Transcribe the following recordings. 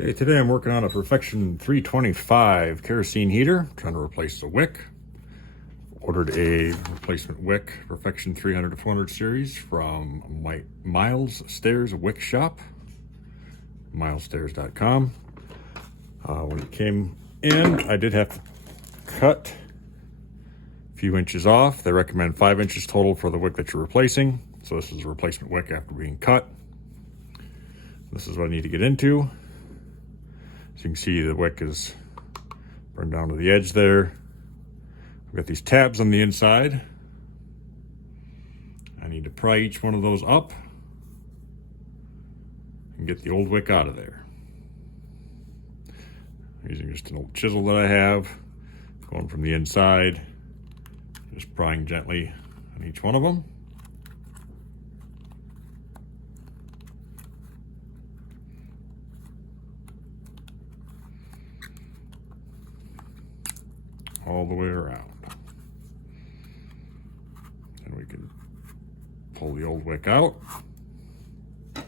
Okay, today I'm working on a Perfection 325 kerosene heater, trying to replace the wick. Ordered a replacement wick, Perfection 300 to 400 series from Miles Stairs Wick Shop, milesstairs.com. When it came in, I did have to cut a few inches off. They recommend 5 inches total for the wick that you're replacing. So this is a replacement wick after being cut. This is what I need to get into. So you can see the wick is burned down to the edge there. We've got these tabs on the inside. I need to pry each one of those up and get the old wick out of there. I'm using just an old chisel that I have, going from the inside, just prying gently on each one of them. All the way around. And we can pull the old wick out. You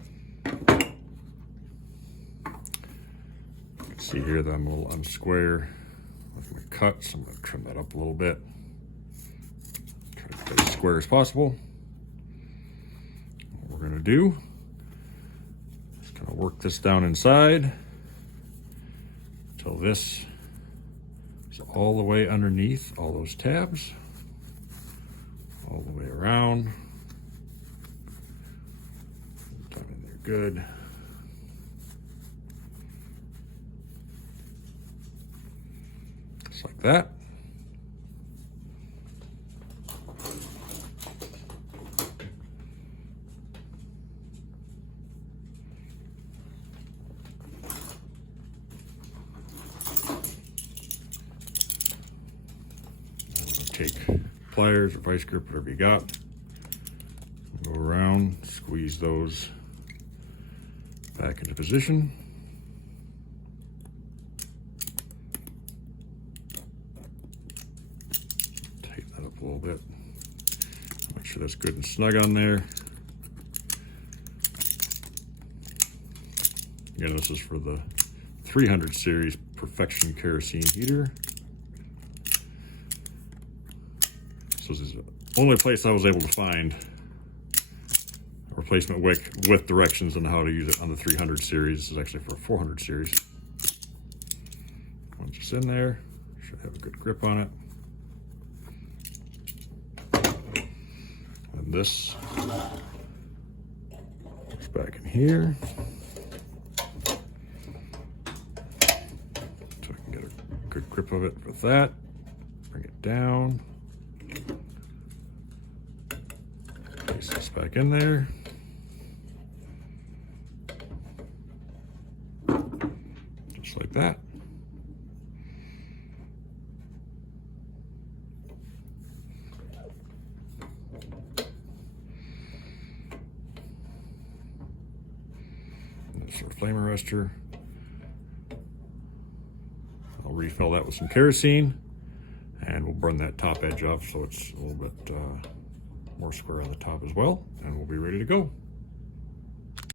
can see here that I'm a little unsquare with my cut, so I'm going to trim that up a little bit. Try to get as square as possible. What we're going to do is kind of work this down inside until this all the way underneath all those tabs, all the way around. Time in there good. Just like that. Take pliers or vice grip, whatever you got, go around, squeeze those back into position. Tighten that up a little bit. Make sure that's good and snug on there. Again, this is for the 300 series Perfection kerosene heater. So this is the only place I was able to find a replacement wick with directions on how to use it on the 300 series. This is actually for a 400 series. Once it's in there, should have a good grip on it. And this goes back in here. So I can get a good grip of it with that. Bring it down. Place this back in there. Just like that. There's our flame arrestor. I'll refill that with some kerosene and we'll burn that top edge off so it's a little bit more square on the top as well, and we'll be ready to go.